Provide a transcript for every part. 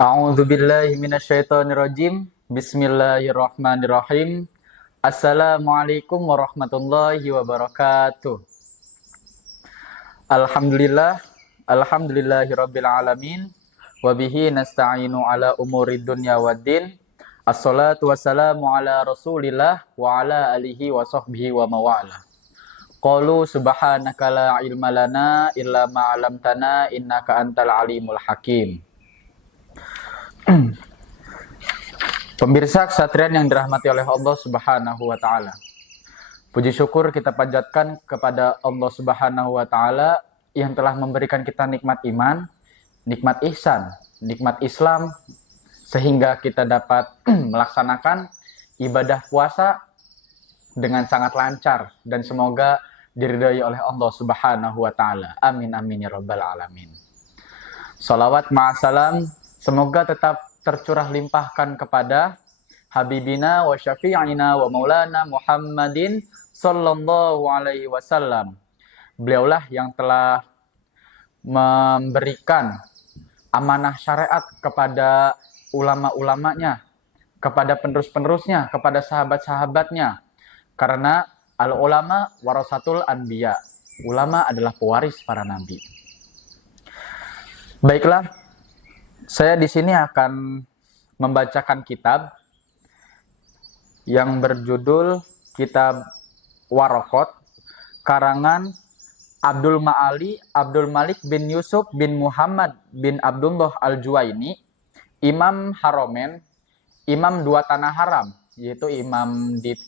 A'udzu billahi minasyaitonir rajim. Bismillahirrahmanirrahim. Assalamualaikum warahmatullahi wabarakatuh. Alhamdulillah, alhamdulillahirabbil alamin. Wa bihi nasta'inu ala umurid dunya waddin. Assalatu wassalamu ala Rasulillah wa ala alihi wa sahbihi wa mawala. Qalu subhanaka la ilma lana illa ma 'allamtana innaka antal alimul hakim. Pemirsa Kesatrian yang dirahmati oleh Allah Subhanahu wa taala. Puji syukur kita panjatkan kepada Allah Subhanahu wa taala yang telah memberikan kita nikmat iman, nikmat ihsan, nikmat Islam sehingga kita dapat melaksanakan ibadah puasa dengan sangat lancar dan semoga diridhai oleh Allah Subhanahu wa taala. Amin amin ya rabbal alamin. Shalawat ma'asalam semoga tetap tercurah limpahkan kepada Habibina wa syafi'ina wa maulana Muhammadin sallallahu alaihi wasallam. Beliaulah yang telah memberikan amanah syariat kepada ulama-ulamanya, kepada penerus-penerusnya, kepada sahabat-sahabatnya. Karena al-ulama warasatul anbiya. Ulama adalah pewaris para nabi. Baiklah, saya di sini akan membacakan kitab yang berjudul Kitab Waraqat karangan Abdul Malik bin Yusuf bin Muhammad bin Abdullah Al-Juwaini, Imam Haromen, Imam dua tanah haram, yaitu imam di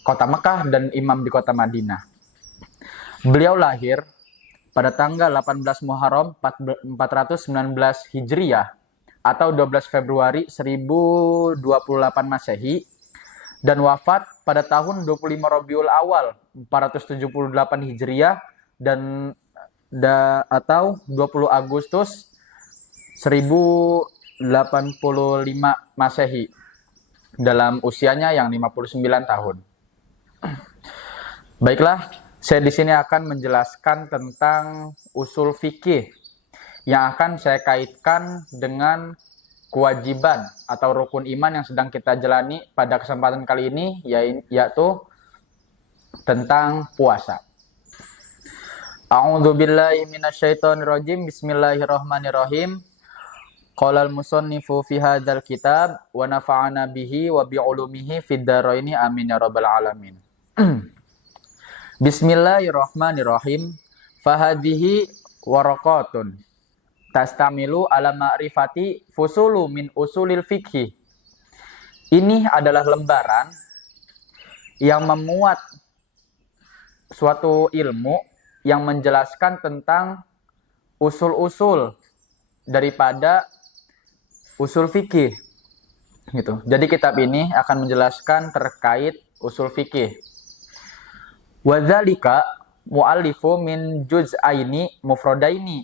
kota Mekah dan imam di kota Madinah. Beliau lahir pada tanggal 18 Muharram 419 Hijriah atau 12 Februari 1028 Masehi dan wafat pada tahun 25 Rabiul Awal 478 Hijriah atau 20 Agustus 1085 Masehi dalam usianya yang 59 tahun. Baiklah, saya di sini akan menjelaskan tentang usul fikih yang akan saya kaitkan dengan kewajiban atau rukun iman yang sedang kita jalani pada kesempatan kali ini, yaitu tentang puasa. A'udzu billahi minasyaitonir rajim. Bismillahirrahmanirrahim. Qala al-musannifu fi hadzal kitab wa nafa'ana bihi wa bi 'ulumihi fid dharaini amin ya rabbal alamin. Bismillahirrahmanirrahim. Fahadhihi waraqatun tastamilu ala ma'rifati fusulu min usulil fikhi. Ini adalah lembaran yang memuat suatu ilmu yang menjelaskan tentang usul-usul daripada usul fikih. Gitu. Jadi kitab ini akan menjelaskan terkait usul fikih. Wadzalika mu'allifu min juz'aini mufradaini.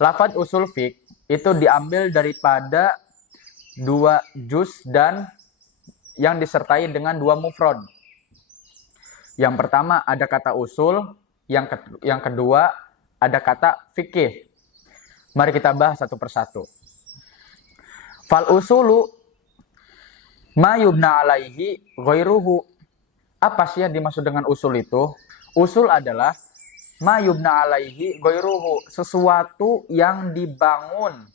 Lafaz usul fiqh itu diambil daripada dua juz dan yang disertai dengan dua mufrad. Yang pertama ada kata usul, yang kedua ada kata fikih. Mari kita bahas satu persatu. Fal usulu ma yubna alaihi ghairuhu. Apa sih yang dimaksud dengan usul itu? Usul adalah ma yubna alaihi ghairuhu, sesuatu yang dibangun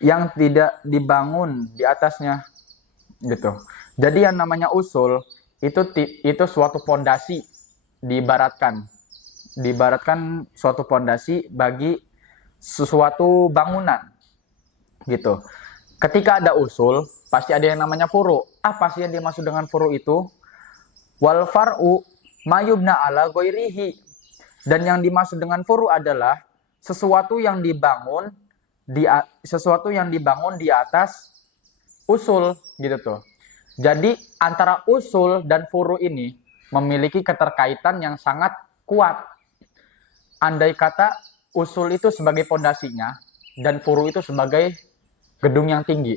yang tidak dibangun di atasnya, gitu. Jadi yang namanya usul itu suatu pondasi, diibaratkan suatu pondasi bagi sesuatu bangunan, gitu. Ketika ada usul, pasti ada yang namanya furu. Apa sih yang dimaksud dengan furu itu? Wal far'u mayubna ala ghairihi. Dan yang dimaksud dengan furu adalah sesuatu yang dibangun di atas usul, gitu tuh. Jadi antara usul dan furu ini memiliki keterkaitan yang sangat kuat. Andai kata usul itu sebagai pondasinya dan furu itu sebagai gedung yang tinggi.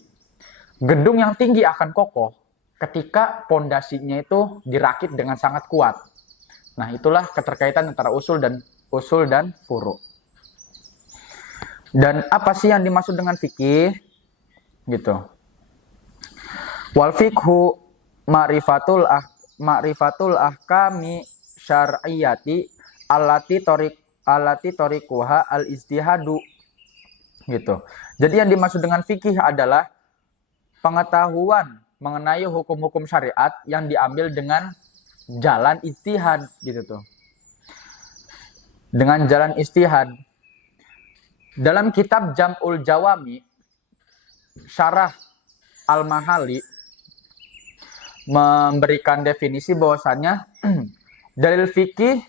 Gedung yang tinggi akan kokoh ketika pondasinya itu dirakit dengan sangat kuat. Nah, itulah keterkaitan antara usul dan furu. Dan apa sih yang dimaksud dengan fikih? Gitu. Wal fiqhu ma'rifatul ahkami syar'iyyati allati tariquha al ijtihadu, gitu. Jadi yang dimaksud dengan fikih adalah pengetahuan mengenai hukum-hukum syariat yang diambil dengan jalan ijtihad, gitu tuh. Dengan jalan ijtihad. Dalam kitab Jam'ul Jawami, Syarah Al-Mahali memberikan definisi bahwasannya dalil fikih,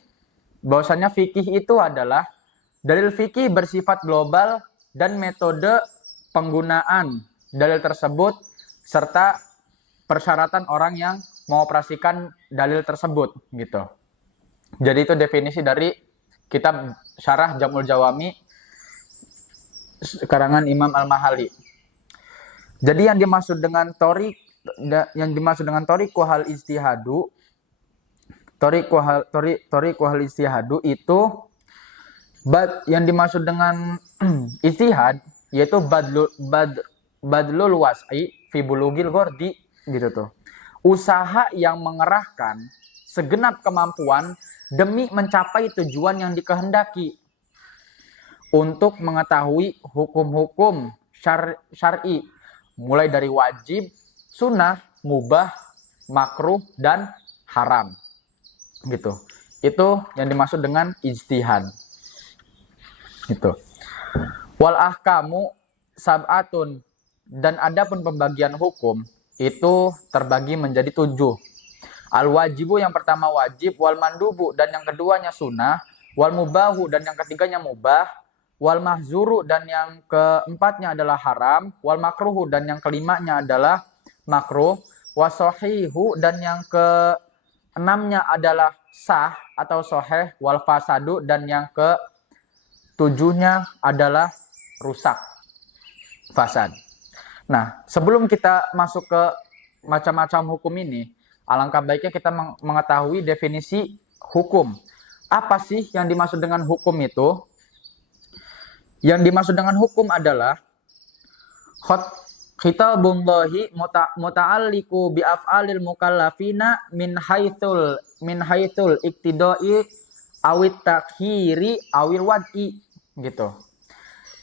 bahwasannya fikih itu adalah dalil fikih bersifat global dan metode penggunaan dalil tersebut serta persyaratan orang yang mengoperasikan dalil tersebut, gitu. Jadi itu definisi dari kitab Syarah Jam'ul Jawami karangan Imam Al-Mahali. Jadi yang dimaksud dengan thoriqul ijtihadu itu yang dimaksud dengan ijtihad yaitu badlul was'i fi bulugil ghardi, gitu tuh. Usaha yang mengerahkan segenap kemampuan demi mencapai tujuan yang dikehendaki untuk mengetahui hukum-hukum syar'i mulai dari wajib, sunnah, mubah, makruh, dan haram, gitu. Itu yang dimaksud dengan ijtihad, gitu. Wal ahkamu sab'atun, dan adapun pembagian hukum itu terbagi menjadi 7. Al wajibu, yang pertama wajib, wal mandubu, dan yang keduanya sunnah, wal mubahu, dan yang ketiganya mubah, wal mahzuru, dan yang keempatnya adalah haram, wal makruhu, dan yang kelimanya adalah makruh, wasohihu, dan yang keenamnya adalah sah atau soheh, wal fasadu, dan yang ketujuhnya adalah rusak, fasad. Nah, sebelum kita masuk ke macam-macam hukum ini, alangkah baiknya kita mengetahui definisi hukum. Apa sih yang dimaksud dengan hukum itu? Yang dimaksud dengan hukum adalah khitabullahi muta'alliqu bi af'alil mukallafina min haitsul iktidai awit takhiri awil wad'i, gitu.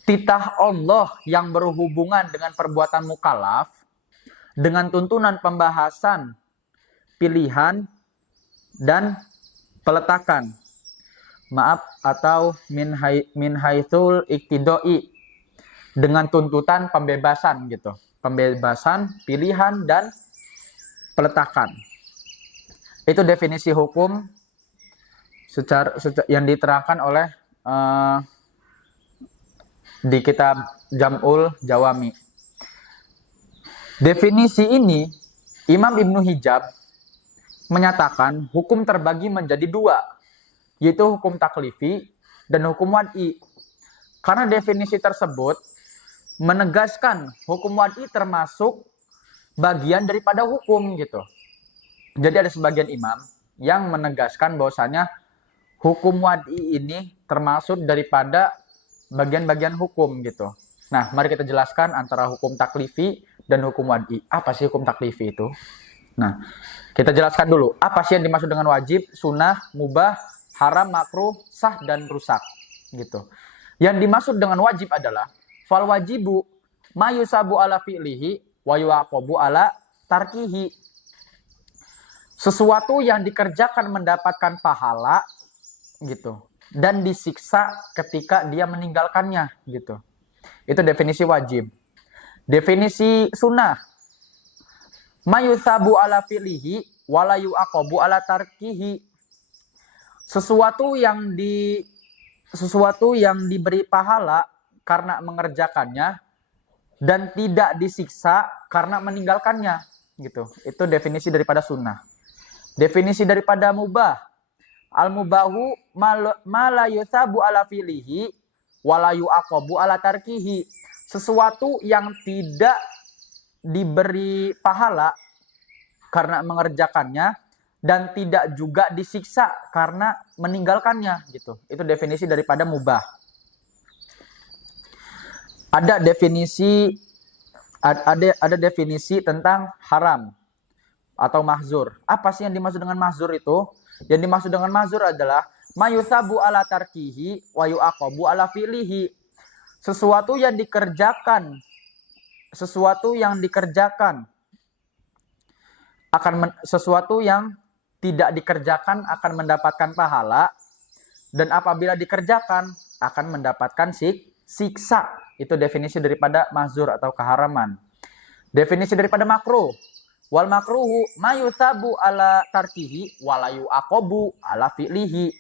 Titah Allah yang berhubungan dengan perbuatan mukallaf dengan tuntunan pembahasan, pilihan, dan peletakan. Maaf, atau min haitsul iktidai, dengan tuntutan pembebasan, gitu. Pembebasan, pilihan, dan peletakan. Itu definisi hukum secara yang diterangkan oleh di kitab Jam'ul Jawami. Definisi ini Imam Ibnu Hijab menyatakan hukum terbagi menjadi 2, yaitu hukum taklifi dan hukum wad'i. Karena definisi tersebut menegaskan hukum wad'i termasuk bagian daripada hukum, gitu. Jadi ada sebagian imam yang menegaskan bahwasanya hukum wad'i ini termasuk daripada bagian-bagian hukum, gitu. Nah, mari kita jelaskan antara hukum taklifi dan hukum wad'i. Apa sih hukum taklifi itu? Nah, kita jelaskan dulu. Apa sih yang dimaksud dengan wajib, sunnah, mubah, haram, makruh, sah, dan rusak, gitu. Yang dimaksud dengan wajib adalah fal wajibu mayusabu ala fi'lihi wa yuaqabu ala tarkihi. Sesuatu yang dikerjakan mendapatkan pahala, gitu, dan disiksa ketika dia meninggalkannya, gitu. Itu definisi wajib. Definisi sunnah mayusabu ala fi'lihi wa la yuaqabu ala tarkihi. Sesuatu yang diberi pahala karena mengerjakannya dan tidak disiksa karena meninggalkannya, gitu. Itu definisi daripada sunnah. Definisi daripada mubah, al mubahu ma la yusabu ala fi'lihi wa la yuaqabu ala tarkihi. Sesuatu yang tidak diberi pahala karena mengerjakannya dan tidak juga disiksa karena meninggalkannya, gitu. Itu definisi daripada mubah. ada definisi tentang haram atau mahzur. Apa sih yang dimaksud dengan mahzur itu? Yang dimaksud dengan mahzur adalah mayusabu ala tarkihi wa yu'aqabu ala fi'lihi. Sesuatu yang dikerjakan sesuatu yang tidak dikerjakan akan mendapatkan pahala, dan apabila dikerjakan akan mendapatkan siksa. Itu definisi daripada mahzur atau keharaman. Definisi daripada makruh. Wal makruhu mayusabu ala tarkihi walayu akobu ala fi'lihi.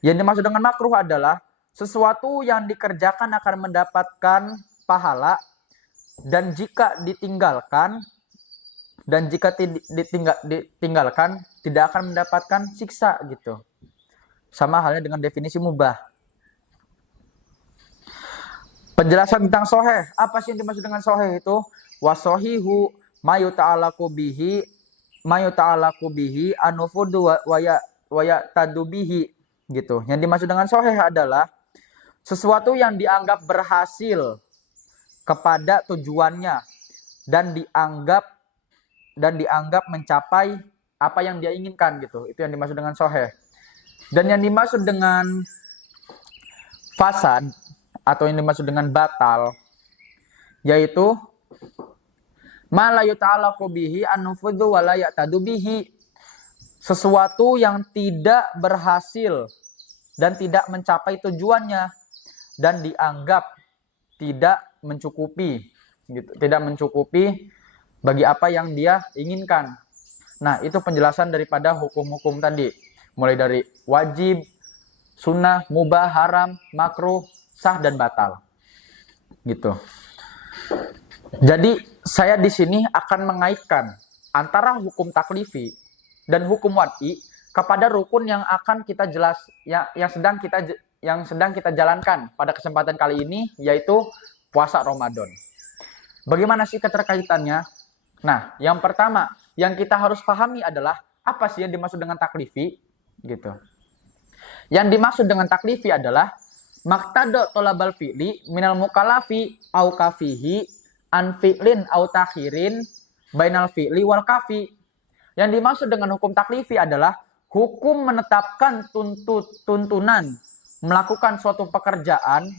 Yang dimaksud dengan makruh adalah sesuatu yang dikerjakan akan mendapatkan pahala, dan jika ditinggalkan tidak akan mendapatkan siksa gitu. Sama halnya dengan definisi mubah. Penjelasan tentang soheh. Apa sih yang dimaksud dengan soheh itu? Wasohihu mayu ta'alaku bihi anufudu waya tadubihi gitu. Yang dimaksud dengan soheh adalah sesuatu yang dianggap berhasil kepada tujuannya dan dianggap mencapai apa yang dia inginkan gitu. Itu yang dimaksud dengan soheh. Dan yang dimaksud dengan fasad atau yang dimaksud dengan batal yaitu ma la yuta'allaqu bihi an-nufudhu wa la ya'tadu bihi. Sesuatu yang tidak berhasil dan tidak mencapai tujuannya dan dianggap tidak mencukupi gitu. Tidak mencukupi bagi apa yang dia inginkan. Nah, itu penjelasan daripada hukum-hukum tadi. Mulai dari wajib, sunnah, mubah, haram, makruh, sah, dan batal. Gitu. Jadi, saya di sini akan mengaitkan antara hukum taklifi dan hukum wad'i kepada rukun yang akan kita yang sedang kita jalankan pada kesempatan kali ini, yaitu puasa Ramadan. Bagaimana sih keterkaitannya? Nah, yang pertama yang kita harus pahami adalah apa sih yang dimaksud dengan taklifi gitu. Yang dimaksud dengan taklifi adalah maqtada thalabal fi'li minal mukallafi au kafihi an fi'lin au takhirin bainal fi'li wal kafi. Yang dimaksud dengan hukum taklifi adalah hukum menetapkan tuntunan melakukan suatu pekerjaan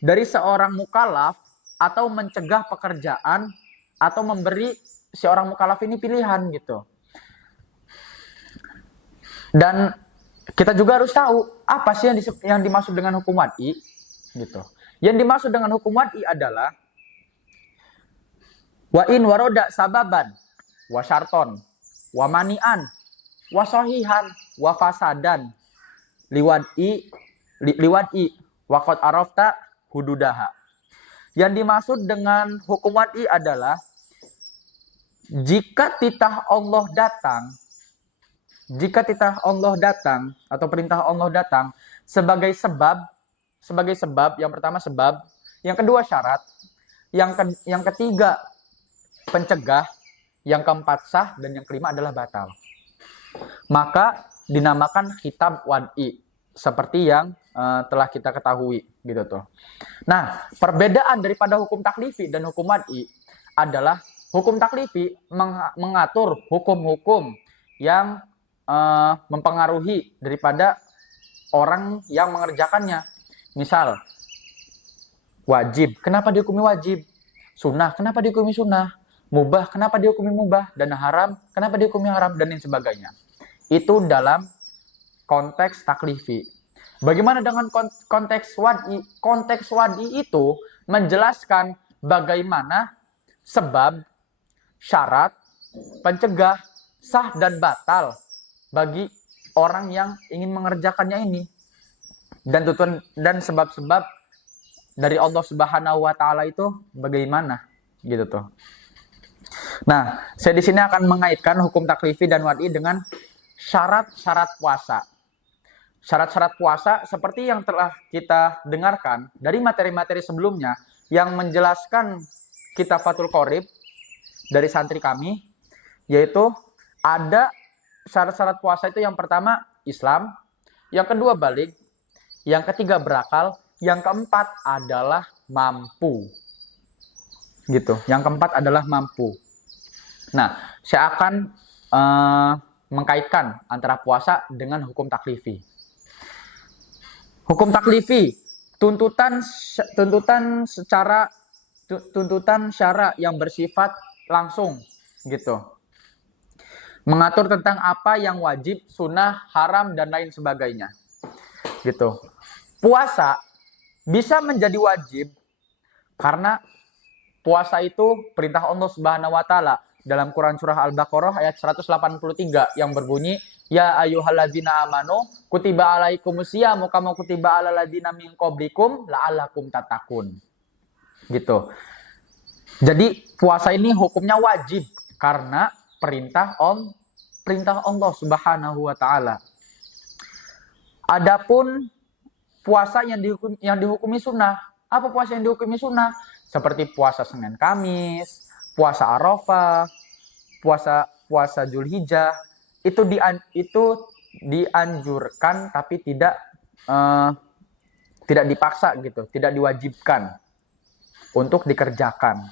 dari seorang mukallaf atau mencegah pekerjaan atau memberi seorang mukallaf ini pilihan gitu. Dan kita juga harus tahu apa sih yang dimaksud dengan hukum wad'i gitu. Yang dimaksud dengan hukum wad'i adalah wa in waroda sababan wa syarton wa mani'an wa sahihan wa fasadan liwad'i wa qad arafta hududaha. Yang dimaksud dengan hukum wad'i adalah jika titah Allah datang atau perintah Allah datang sebagai sebab, yang pertama sebab, yang kedua syarat, yang ketiga pencegah, yang keempat sah, dan yang kelima adalah batal. Maka dinamakan kitab wad'i seperti yang telah kita ketahui gitu tuh. Nah, perbedaan daripada hukum taklifi dan hukum wad'i adalah hukum taklifi mengatur hukum-hukum yang mempengaruhi daripada orang yang mengerjakannya. Misal, wajib, kenapa dihukumi wajib? Sunnah, kenapa dihukumi sunnah? Mubah, kenapa dihukumi mubah? Dan haram, kenapa dihukumi haram? Dan lain sebagainya. Itu dalam konteks taklifi. Bagaimana dengan konteks wad'i? Konteks wad'i itu menjelaskan bagaimana sebab, syarat, pencegah, sah, dan batal bagi orang yang ingin mengerjakannya ini. Dan sebab-sebab dari Allah Subhanahu wa taala itu bagaimana gitu tuh. Nah, saya di sini akan mengaitkan hukum taklifi dan wad'i dengan syarat-syarat puasa. Syarat-syarat puasa seperti yang telah kita dengarkan dari materi-materi sebelumnya yang menjelaskan kitab Fathul Qorib dari santri kami, yaitu ada syarat-syarat puasa itu yang pertama Islam, yang kedua balik, yang ketiga berakal, yang keempat adalah mampu. Gitu. Yang keempat adalah mampu. Nah, saya akan mengkaitkan antara puasa dengan hukum taklifi. Hukum taklifi, tuntutan syara yang bersifat langsung, gitu. Mengatur tentang apa yang wajib, sunnah, haram, dan lain sebagainya. Gitu. Puasa bisa menjadi wajib karena puasa itu perintah Allah Subhanahu wa taala dalam Quran surah Al-Baqarah ayat 183 yang berbunyi, ya ayyuhalladzina amanu kutiba alaikumusyamu kama kutiba alal ladzina min qablikum la'allakum tattaqun. Gitu. Jadi puasa ini hukumnya wajib karena perintah Allah Subhanahu wa taala. Adapun puasa yang dihukumi sunnah. Apa puasa yang dihukumi sunnah? Seperti puasa Senin Kamis, puasa Arafah, puasa Zulhijjah, itu dianjurkan tapi tidak dipaksa gitu, tidak diwajibkan untuk dikerjakan.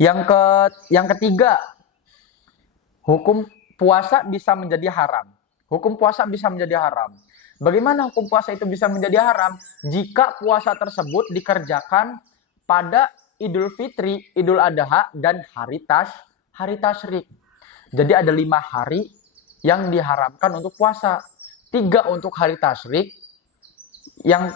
Yang ketiga, hukum puasa bisa menjadi haram. Hukum puasa bisa menjadi haram. Bagaimana hukum puasa itu bisa menjadi haram? Jika puasa tersebut dikerjakan pada Idul Fitri, Idul Adha, dan hari tasyrik. Jadi ada 5 hari yang diharamkan untuk puasa. 3 untuk hari tasyrik. Yang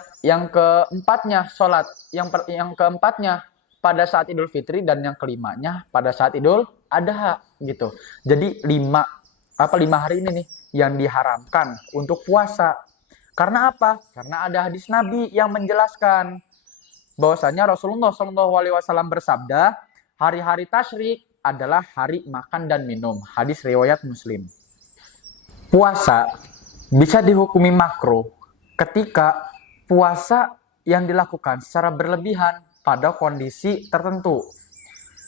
keempatnya sholat. Yang keempatnya pada saat Idul Fitri, dan yang kelimanya pada saat Idul Adha, gitu. Jadi 5 hari ini nih yang diharamkan untuk puasa. Karena apa? Karena ada hadis Nabi yang menjelaskan bahwasanya Rasulullah SAW bersabda, hari-hari tasyrik adalah hari makan dan minum. Hadis riwayat Muslim. Puasa bisa dihukumi makruh ketika puasa yang dilakukan secara berlebihan pada kondisi tertentu.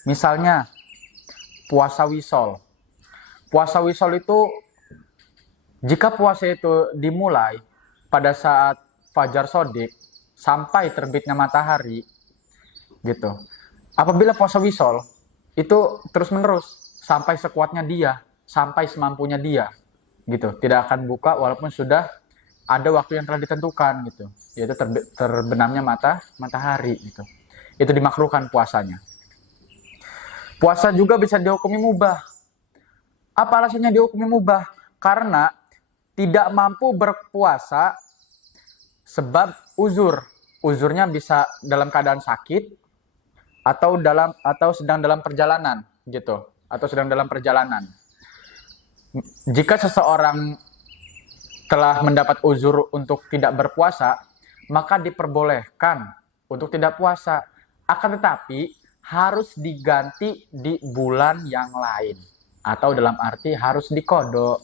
Misalnya puasa wisol. Puasa wisol itu, jika puasa itu dimulai pada saat fajar shodiq sampai terbitnya matahari, gitu. Apabila puasa wisol itu terus-menerus sampai sekuatnya dia, sampai semampunya dia, gitu. Tidak akan buka walaupun sudah ada waktu yang telah ditentukan, gitu. Yaitu terbenamnya matahari, gitu. Itu dimakruhkan puasanya. Puasa juga bisa dihukumi mubah. Apa alasannya dihukumi mubah? Karena tidak mampu berpuasa sebab uzur. Uzurnya bisa dalam keadaan sakit atau sedang dalam perjalanan, gitu. Atau sedang dalam perjalanan. Jika seseorang telah mendapat uzur untuk tidak berpuasa, maka diperbolehkan untuk tidak puasa. Akan tetapi harus diganti di bulan yang lain. Atau dalam arti harus dikodok.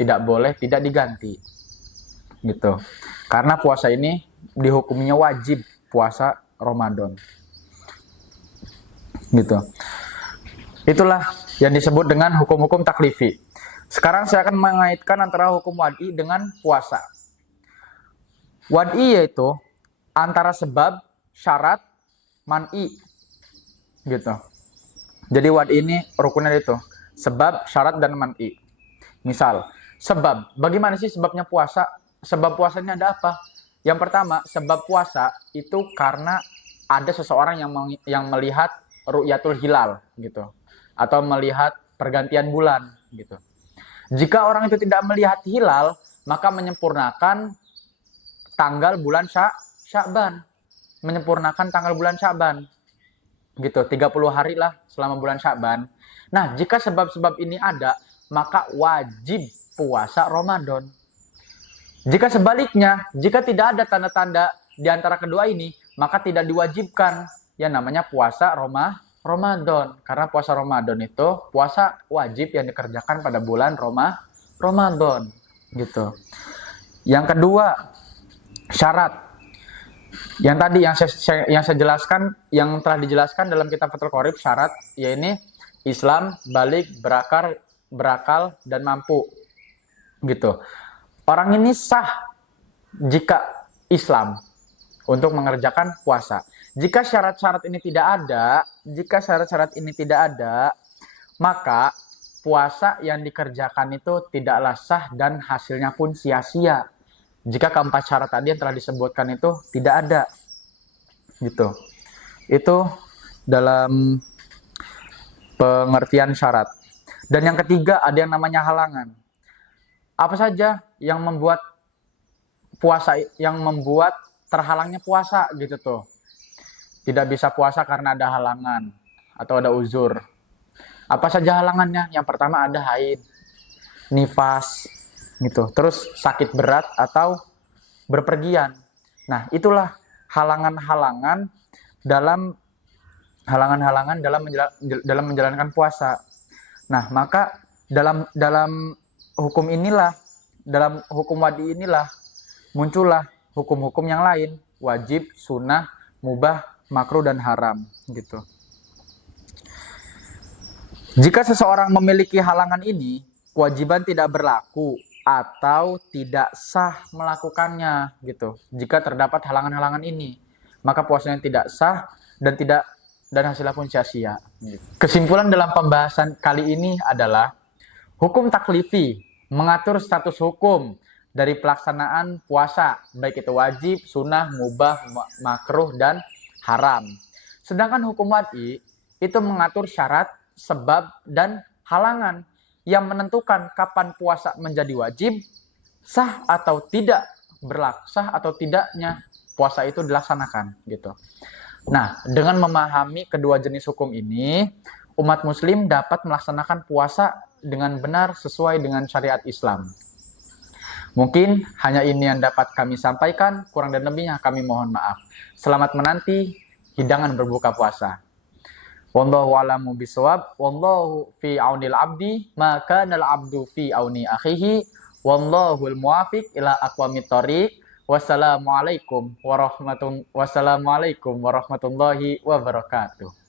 Tidak boleh tidak diganti, gitu. Karena puasa ini dihukumnya wajib, puasa Ramadan, gitu. Itulah yang disebut dengan hukum-hukum taklifi. Sekarang saya akan mengaitkan antara hukum wad'i dengan puasa. Wad'i yaitu antara sebab, syarat, man'i, gitu. Jadi wad'i ini rukunnya itu sebab, syarat, dan man'i. Misal, sebab, bagaimana sih sebabnya puasa? Sebab puasanya ada apa? Yang pertama, sebab puasa itu karena ada seseorang yang melihat ru'yatul hilal, gitu, atau melihat pergantian bulan, gitu. Jika orang itu tidak melihat hilal, maka menyempurnakan tanggal bulan Sya'ban, menyempurnakan tanggal bulan Sya'ban, gitu. 30 hari lah selama bulan Sya'ban. Nah, jika sebab-sebab ini ada, maka wajib puasa Ramadan. Jika sebaliknya, jika tidak ada tanda-tanda di antara kedua ini, maka tidak diwajibkan yang namanya puasa Ramadan. Karena puasa Ramadan itu puasa wajib yang dikerjakan pada bulan Ramadan, gitu. Yang kedua, syarat. Yang tadi yang saya jelaskan, yang telah dijelaskan dalam kitab Fathul Qorib, syarat yaitu Islam, balik, berakal, dan mampu, gitu. Orang ini sah jika Islam. untuk mengerjakan puasa. Jika syarat-syarat ini tidak ada, maka puasa yang dikerjakan itu tidaklah sah dan hasilnya pun sia-sia. Jika keempat syarat tadi yang telah disebutkan itu tidak ada. Gitu. Itu dalam pengertian syarat. Dan yang ketiga ada yang namanya halangan. Apa saja yang membuat terhalangnya puasa gitu tuh. Tidak bisa puasa karena ada halangan atau ada uzur. Apa saja halangannya? Yang pertama ada haid, nifas gitu. Terus sakit berat atau berpergian. Nah, itulah halangan-halangan dalam menjalankan puasa. Nah, maka dalam hukum wadi inilah muncullah hukum-hukum yang lain, wajib, sunnah, mubah, makruh dan haram gitu. Jika seseorang memiliki halangan ini, kewajiban tidak berlaku atau tidak sah melakukannya gitu. Jika terdapat halangan-halangan ini, maka puasanya tidak sah dan hasilnya pun sia-sia. Kesimpulan dalam pembahasan kali ini adalah hukum taklifi mengatur status hukum dari pelaksanaan puasa, baik itu wajib, sunnah, mubah, makruh, dan haram. Sedangkan hukum wadi itu mengatur syarat, sebab, dan halangan yang menentukan kapan puasa menjadi wajib, sah atau tidaknya puasa itu dilaksanakan gitu. Nah, dengan memahami kedua jenis hukum ini, umat muslim dapat melaksanakan puasa dengan benar sesuai dengan syariat Islam. Mungkin hanya ini yang dapat kami sampaikan, kurang dan lebihnya kami mohon maaf. Selamat menanti hidangan berbuka puasa. Wallahu a'lamu bishawab. Wallahu fi aunil abdi, maka nal abdu fi auni akhihi. Wallahul muwafiq ila aqwamit thoriq. Wassalamualaikum warahmatullahi wabarakatuh.